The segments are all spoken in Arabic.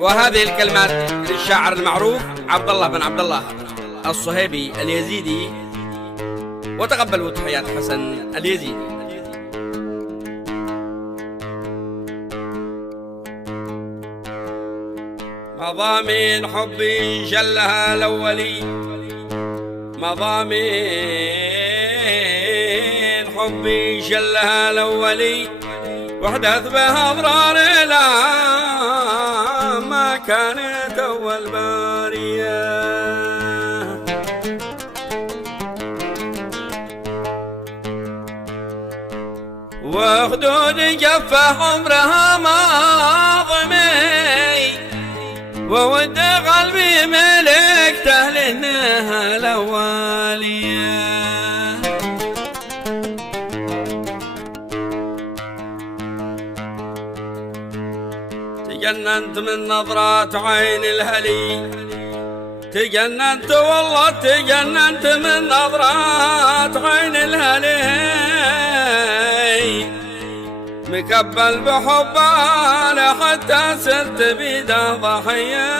وهذه الكلمات للشاعر المعروف عبد الله بن عبد الله الصهيبي اليزيدي، وتقبلوا تحيات حسن اليزيدي. مضامين حبي شلها الأولي، مضامين حبي شلها الأولي، واحدث بها أضرار لا ما كانت أول بارية. وخدود جفة عمرها ماضمي، وود قلبي ملكته لأنها الأولية. تجننت من نظرات عين الهلي، تجننت والله تجننت من نظرات عين الهلي، مكبل بحبه لحتى صرت بيده ضحية،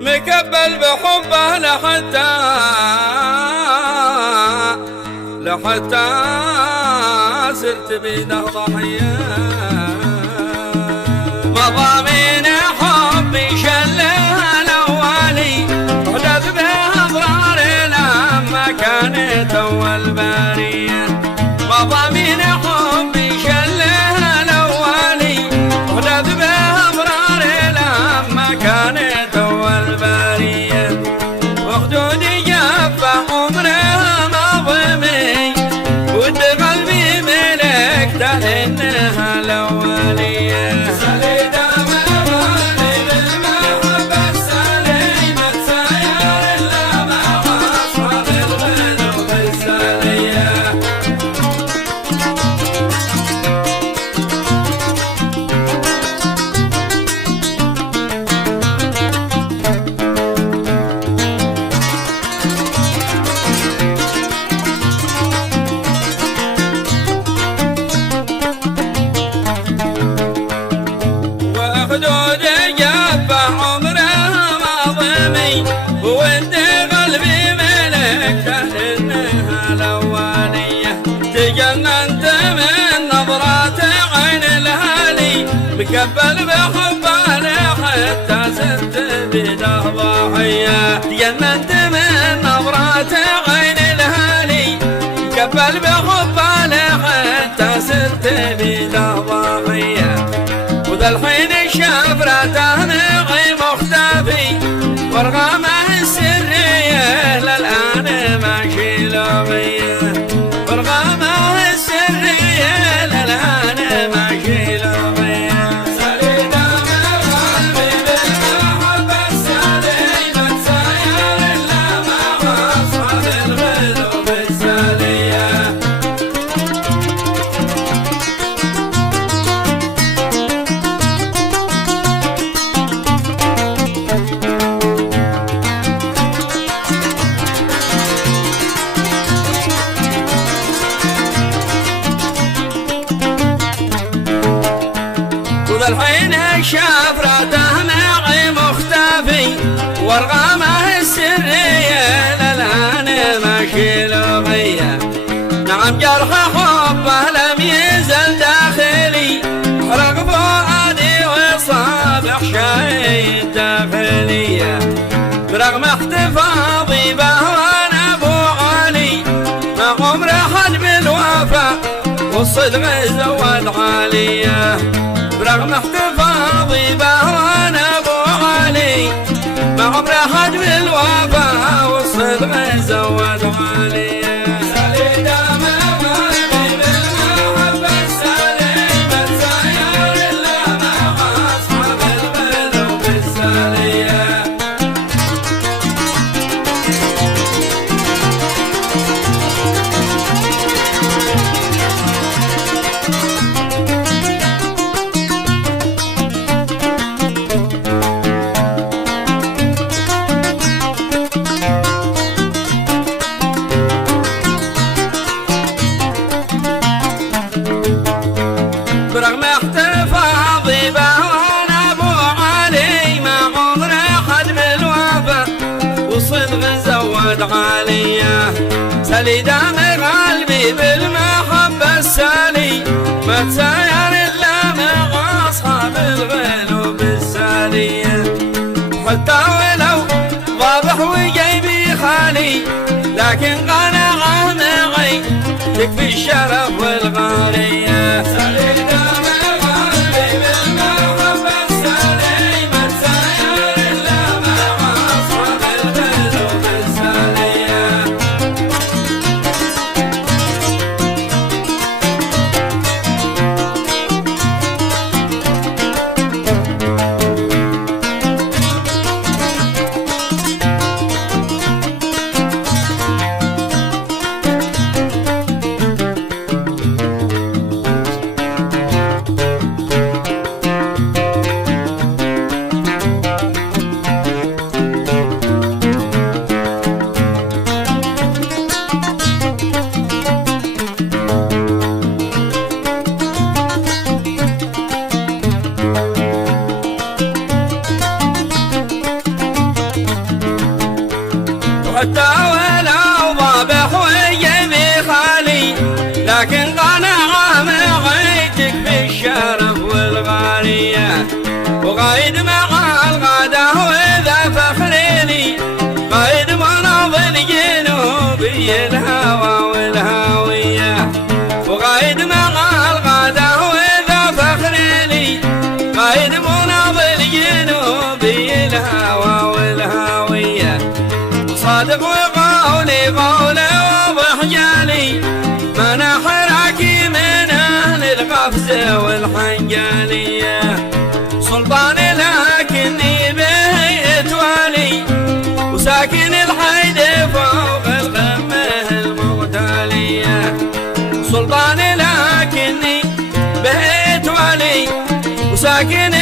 مكبل بحبه لحتى صرت بيده ضحية. مضامين حبي شلها الأولي، وحدث بها أضرار لما كانت أول بارية. مضامين حبي شلها الأولي، وحدث بها أضرار لما كانت أول بارية. وخدودي جفة عمرها مضمي، ود قلبي ملكته إنها الأولية. تجننت من نظرات عين الهالي، مكبل بحبه حتى صرت بيده ضحية. تجننت من نظرات عين الهالي، مكبل بحبه حتى صرت بيده ضحية. وذا الحين شفرته نغي مختفي، وارغامه السرية للآن ماشي لغية. وارغامه السرية للآن ماشي لغية. سلينا من قلبي بالمحبة السليمة، تساير إلا مع أصحاب الغلوب السالية. الحين شفرته معي مختفي، وارغامه السرية للآن ماشي لغية. نعم جرح حبه لم يزل داخلي، حرق فؤادي وصاب احشائي الداخلية. برغم احتفاظي به وانا ابو علي، ما عمر حد بالوفا والصدق زود عالية. برغم احتفاظي اللي دام قلبي بالمحبة السالي ما تساير إلا مع أصحاب القلوب السالية. حتى ولو واضح وجيبي خالي لكن قناعة معي تكفي الشرف والغالية. حتى ولو ضابح وجمي خالي لكن قناعة معيتك بالشرف والغالية. وقايد مع الغدا وإذا فخريني قايد مناض الجنوبي الهوى والهاوية. وقايد مع الغدا وإذا فخريني قايد مناض الجنوبي الهوى والهاوية. صادق وقولي قولي وضحجالي منح راكي من أهل القفز والحنجالية. سلطاني لكني به توالي وساكن الحيد فوق الغمة المغتالية. سلطاني لكني به توالي وساكن